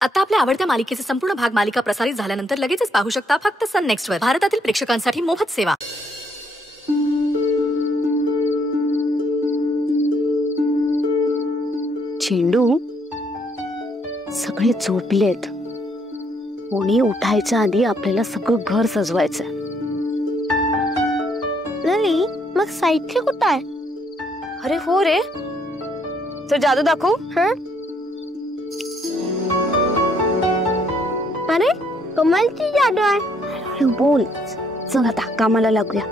आता आपल्या आवडत्या मालिकेचे संपूर्ण भाग मालिका प्रसारित झाल्यानंतर लगेचच पाहू शकता फक्त सन नेक्स्ट वर. भारतातील प्रेक्षकांसाठी मोफत सेवा. चेंडू, सगळे झोपलेत. कोणी उठायच्या आधी आपल्याला सगळं घर सजवायचं. लली, मग साहित्य कुठं आहे? अरे हो रे, तर जादू दाखवू. अरे कमालची जादू आहे. बोल, चल आता कामाला लागूया.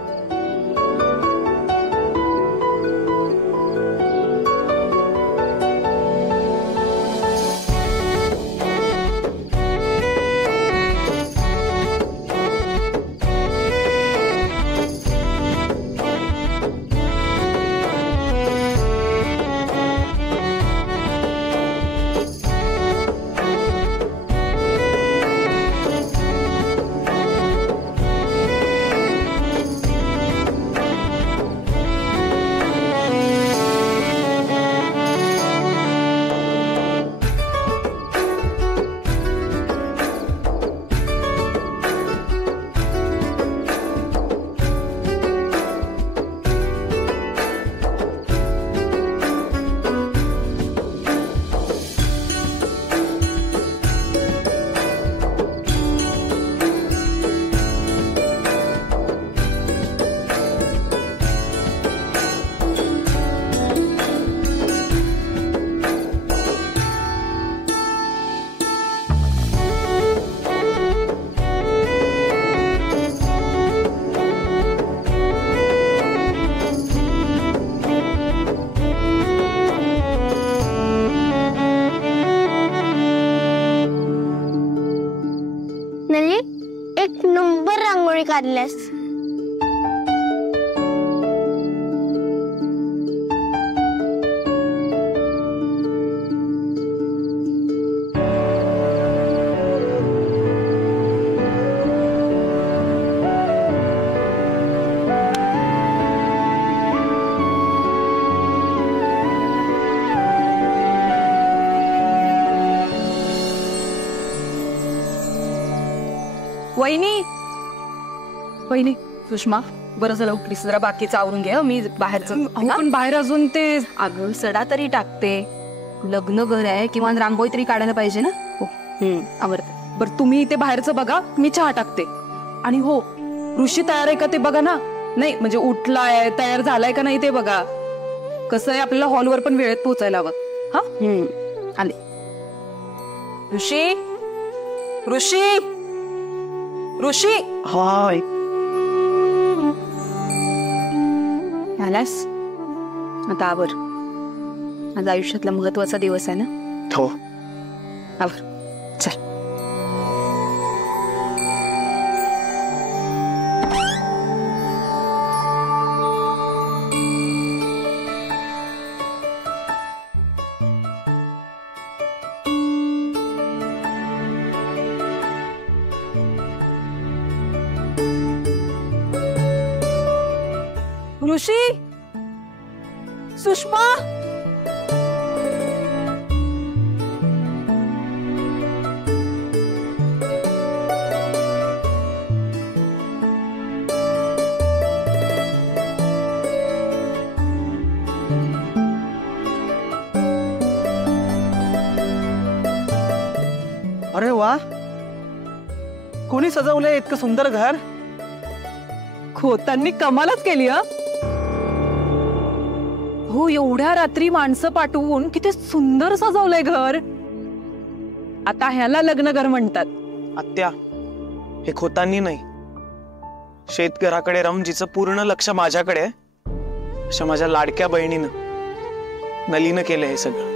एक नंबर रांगोळी काढल्यास. वहिनी, वहिनी, सुषमा, बरं झालं उठलीस. जरा बाकीचं आवरून घे. मी बाहेरचं. पण बाहेर अजून ते अगं सडा तरी टाकते. लग्न घर आहे, किंवा रांगोळी तरी काढायला पाहिजे ना. हो, आवडतं. बरं तुम्ही ते बाहेरचं बघा, मी चहा टाकते. आणि हो, ऋषी तयार आहे का ते बघा ना. नाही म्हणजे उठलाय, तयार झालाय का नाही ते बघा. कसं आहे, आपल्याला हॉलवर पण वेळेत पोहोचायला हवं. हा, आले. ऋषी, ऋषी, ऋषी. हाय, आलास आता. आवर. आज आयुष्यातला महत्वाचा दिवस आहे ना. हो, आवर. चल. ऋषी, सुषमा. अरे वा, कोणी सजवलंय इतकं सुंदर घर? खोतांनी कमालच केली. हो, एवढ्या रात्री माणसं पाठवून किती सुंदर सजवलंय घर. आता ह्याला लग्न घर म्हणतात. आत्या, हे खोतांनी नाही, शेतघराकडे राहून जिचं पूर्ण लक्ष माझ्याकडे आहे, अशा माझ्या लाडक्या बहिणीनं नलीनं केलंय हे सगळं.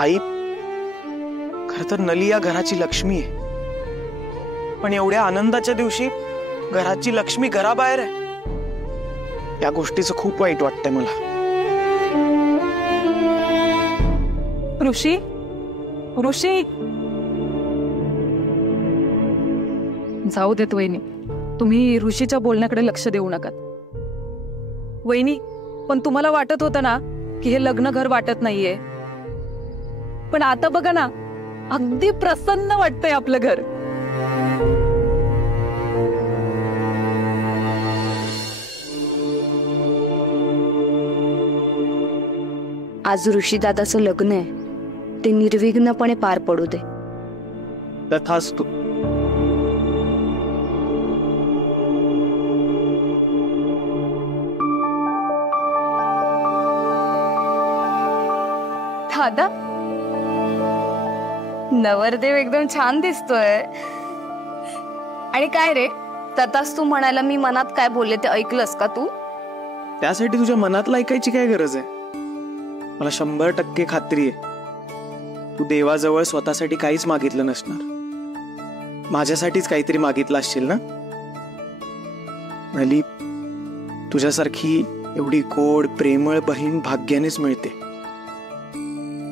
आई, खर तर नली या घराची लक्ष्मी आहे, पण एवढ्या आनंदाच्या दिवशी घराची लक्ष्मी घराबाहेर आहे. या गोष्टीचं खूप वाईट वाटतंय मला. ऋषी, ऋषी. जाऊ देत वहिनी, तुम्ही ऋषीच्या बोलण्याकडे लक्ष देऊ नका. वहिनी, पण तुम्हाला वाटत होतं ना की हे लग्न घर वाटत नाहीये, पण आता बघा ना, अगदी प्रसन्न वाटतंय आपलं घर. आज ऋषी दादाचं लग्न आहे, ते निर्विघ्नपणे पार पडू दे. तथास्तु. दादा, नवरदेव एकदम छान दिसतोय. आणि काय रे, ततास तू म्हणायला मी मनात काय बोलले ते ऐकलंस का तू? त्यासाठी तुझ्या मनातलं ऐकायची काय गरज आहे? मला 100% खात्री आहे तू देवाजवळ स्वतःसाठी काहीच मागितलं नसणार, माझ्यासाठीच काहीतरी मागितलं असशील ना. नली, तुझ्यासारखी एवढी गोड प्रेमळ बहीण भाग्यानेच मिळते.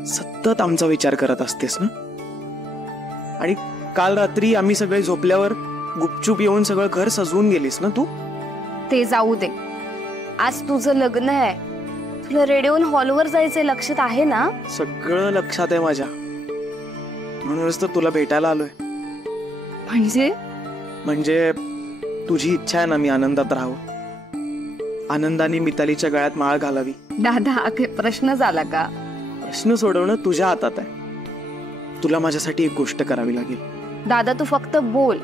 सतत आमचा विचार करत असतेस ना. आणि काल रात्री आम्ही सगळे झोपल्यावर गुपचूप येऊन सगळं घर सजवून गेलीस ना तू. ते जाऊ दे, आज तुझं लग्न आहे, तुला रेडिओन हॉलवर जायचंय, लक्षात आहे ना? सगळं लक्षात आहे माझ्या, म्हणूनच तर तुला भेटायला आलोय. म्हणजे तुझी इच्छा आहे ना मी आनंदात राहावं, आनंदाने मितालीच्या गळ्यात माळ घालावी. दादा, प्रश्न झाला का? प्रश्न सोडवणं तुझ्या हातात आहे. तुला माझ्यासाठी एक गोष्ट करावी लागेल. दादा तू फक्त बोल,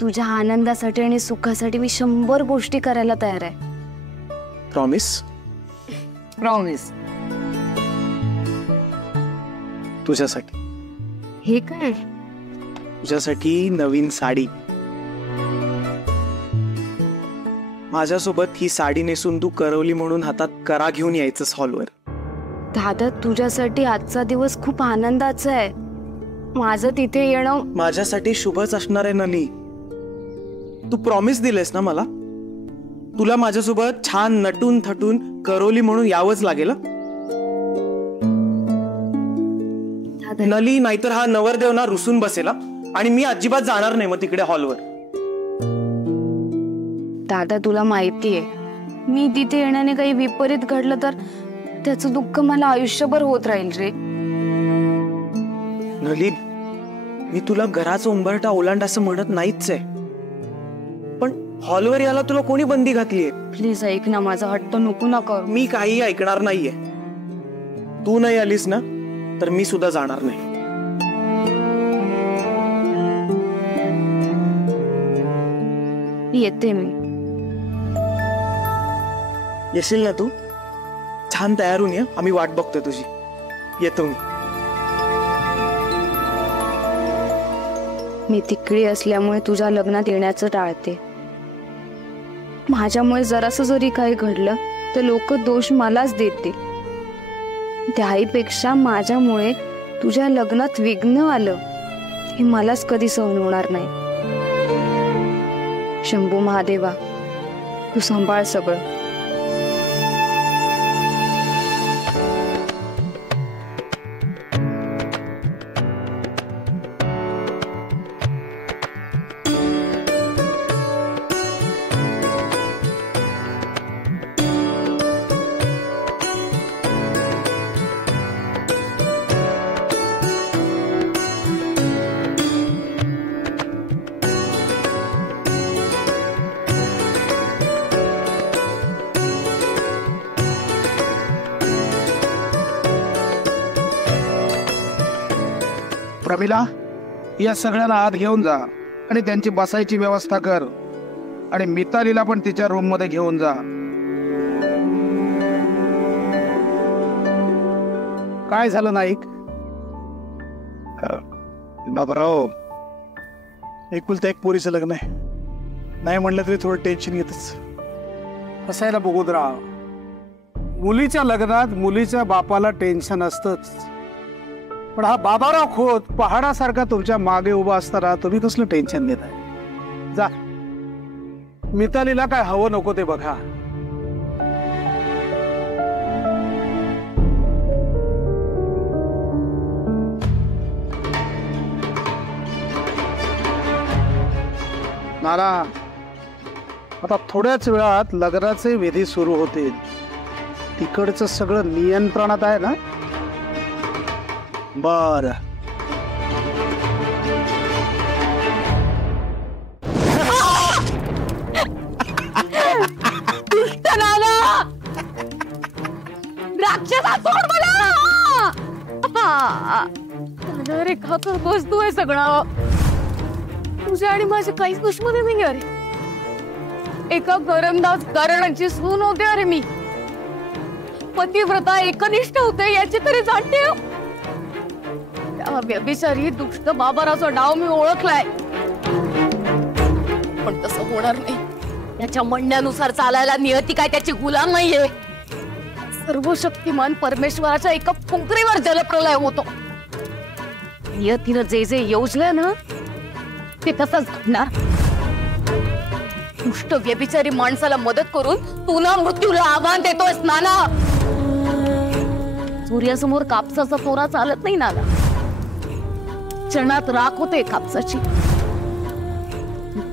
तुझ्या आनंदासाठी आणि सुखासाठी मी 100 गोष्टी करायला तयार आहे. प्रॉमिस? प्रॉमिस. तुझ्यासाठी. हे काय? तुझ्यासाठी नवीन साडी. माझ्यासोबत ही साडी नेसून तू करवली म्हणून हातात करा घेऊन यायचंस हॉलवर. दादा तुझ्यासाठी आजचा दिवस खूप आनंदाचा आहे, माझं तिथे येणं माझ्यासाठी शुभच असणार आहे नली. तू प्रॉमिस दिलेस ना मला, तुला माझ्यासोबत छान नटून थटून करवली म्हणून यावंच लागेल नली, नाहीतर हा नवरदेव ना रुसून बसेल आणि मी अजिबात जाणार नाही मग तिकडे हॉलवर. दादा तुला माहितीये, मी तिथे येण्याने काही विपरीत घडलं तर त्याचं दुःख मला आयुष्यभर होत राहील रे. नली, मी तुला घराचा उंबरठा ओलांड असं म्हणत नाहीच आहे, पण हॉलवर याला तुला कोणी बंदी घातलीये? प्लीज ऐक ना, माझा हट्ट नको ना करू. मी काही ऐकणार नाहीये. तू नाही आलीस ना तर मी सुद्धा जाणार नाही. येते मी. येशील ना तू? छान तयार होऊन ये, आम्ही वाट बघतोय तुझी. येतो मी. मी तिकडे असल्यामुळे तुझ्या लग्नात येण्याचं टाळते. माझ्यामुळे जरासं जरी काही घडलं तर लोक दोष मलाच देतील. त्याहीपेक्षा माझ्यामुळे तुझ्या लग्नात विघ्न आलं हे मलाच कधी सहन होणार नाही. शंभू महादेवा, तू सांभाळ सगळं. प्रमिला, या सगळ्याला आत घेऊन जा आणि त्यांची बसायची व्यवस्था कर, आणि मितालीला पण तिच्या रूम मध्ये घेऊन जा. काय झालं नाईक? बाबराव, एकुलता एक पोरीचं लग्न आहे, नाही म्हणलं तरी थोडं टेन्शन येतच. असायला बघूत राव, मुलीच्या लग्नात मुलीच्या बापाला टेन्शन असतंच, पण हा बाबाराव खोत पहाडासारखा तुमच्या मागे उभा असताना तुम्ही कसलं टेन्शन घेताय? जा, मितालीला काय हवं नको ते बघा. नाना, आता थोड्याच वेळात लग्नाचे विधी सुरू होतील. तिकडचं सगळं नियंत्रणात आहे ना? बर. राक्षसा सोड मला. अरे खातर बसतोय सगळं. तुझ्या आणि माझे काहीच दुश्मनी नाही अरे. एका करंदाज कारणाची सून होते अरे मी. पतिव्रता एकनिष्ठ होते याची तरी जाणते. त्या व्यभिचारी दुष्ट बाबाराचा डाव मी ओळखलाय. पण तसं होणार नाही. त्याच्या म्हणण्यानुसार चालायला नियती काय त्याची गुलाम नाहीये. सर्वशक्तिमान परमेश्वराच्या एका फुंकरीवर जलप्रलय होतो. नियतीनं जे जे योजलंय ना ते तसंच घडणार. दुष्ट व्यभिचारी माणसाला मदत करून तुला मृत्यूला आव्हान देतोयस नाना. सूर्यासमोर कापसाचा तोरा चालत नाही नाना. चणात राख होते कापसाची.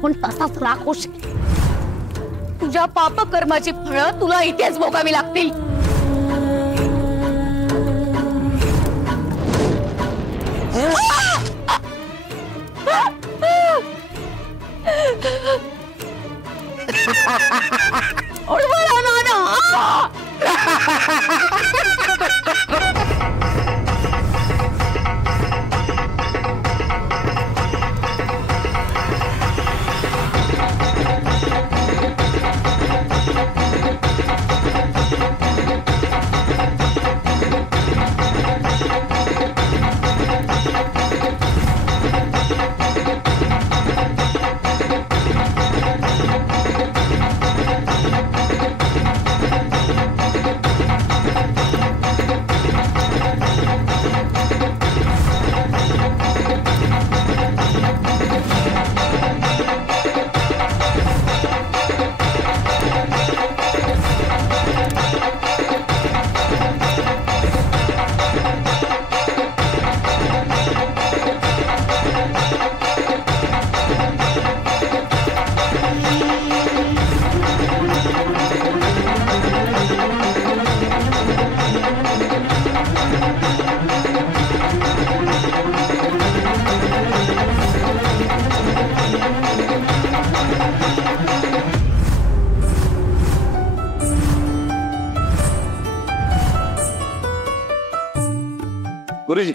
पण तसाच राख होशील. तुझ्या पापकर्माची फळं तुला इथेच भोगावी लागतील. गुरुजी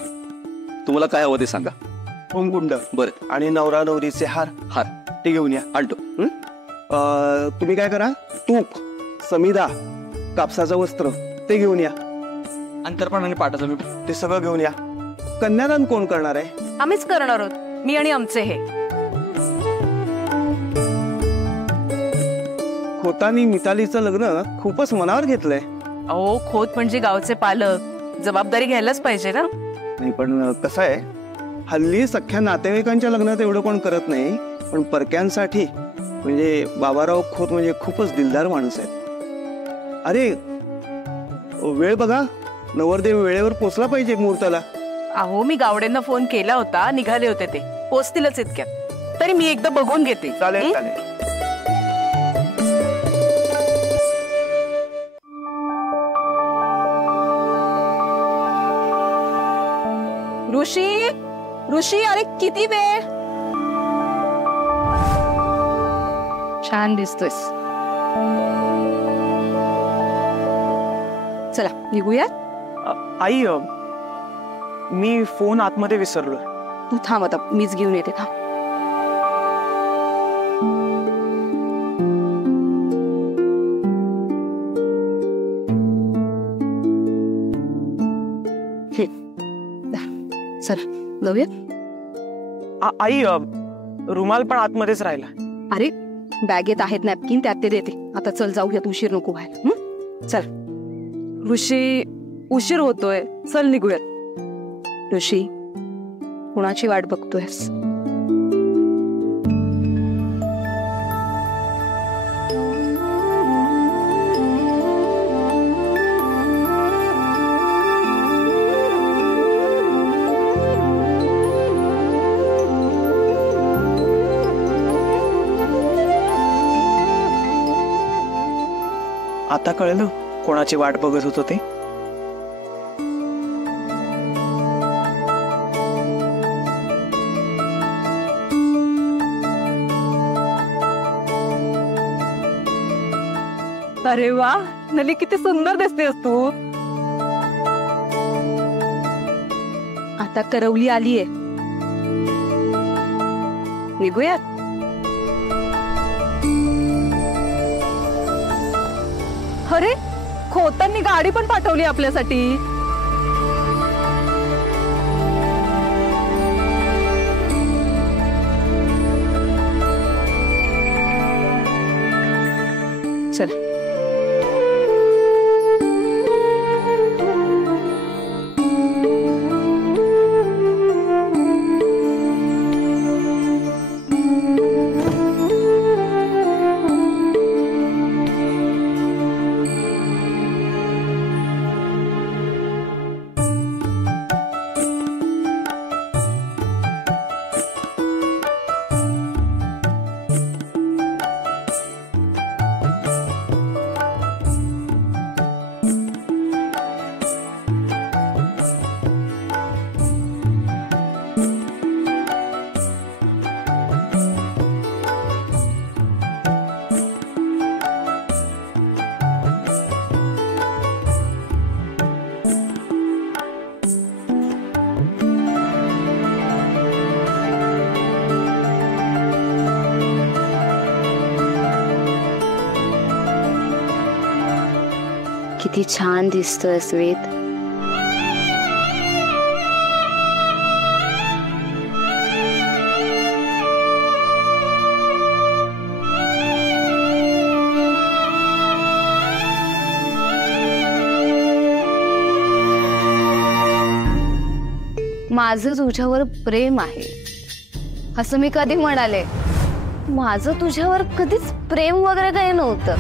तुम्हाला काय हवं ते सांगा. होमकुंड बरं आणि नवरा नवरीचे हार ते घेऊन या. आणतो. तुम्ही काय करा, तूप, समिधा, कापसाचं वस्त्र ते घेऊन या. अंतर्पण आणि पाठाचं मी ते सगळं घेऊन या. कन्यादान कोण करणार आहे? आम्हीच करणार आहोत. मी आणि आमचे हे. खोतानी मितालीचं लग्न खूपच मनावर घेतलंय. अहो खोत म्हणजे गावचे पालक. जबाबदारी घ्यायलाच पाहिजे ना. नाही पण कसं आहे, हल्ली सख्या नातेवाईकांच्या लग्नात एवढं कोण करत नाही. पण परक्यांसाठी म्हणजे बाबाराव खोत म्हणजे खूपच दिलदार माणूस आहेत. अरे वेळ बघा, नवरदेव वेळेवर पोचला पाहिजे मुहूर्ताला. अहो मी गावडेंना फोन केला होता. निघाले होते ते. पोचतीलच इतक्यात. तरी मी एकदा बघून घेते. चालेल चालेल. ऋषी ऋषी अरे किती वेळ. छान दिसतोयस. चला निघूया. आई मी फोन आतमध्ये विसरलोय. तू थांब आता मीच घेऊन येते. थांब. चल जाऊया. आई रुमाल पण आतमध्येच राहिला. अरे बॅगेत आहेत नॅपकिन, त्यात ते देते. आता चल जाऊयात. उशीर नको व्हायला. चल ऋषी उशीर होतोय. चल निघूयात. ऋषी कुणाची वाट बघतोयस? आता कळलं कोणाची वाट बघत होतो ते. अरे वा, नली किती सुंदर दिसतेस तू. आता करवली आलीये, निघूयात. अरे खोतांनी गाडी पण पाठवली आपल्यासाठी. चल. किती छान दिसतोय श्वेत. माझं तुझ्यावर प्रेम आहे असं मी कधी म्हणाले? माझं तुझ्यावर कधीच प्रेम वगैरे काही नव्हतं.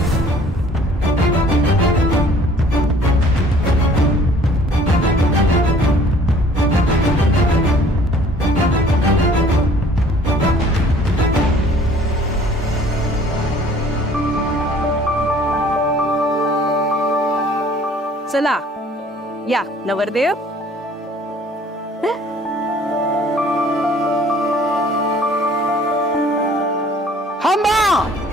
चला या नवरदेव. थांबा.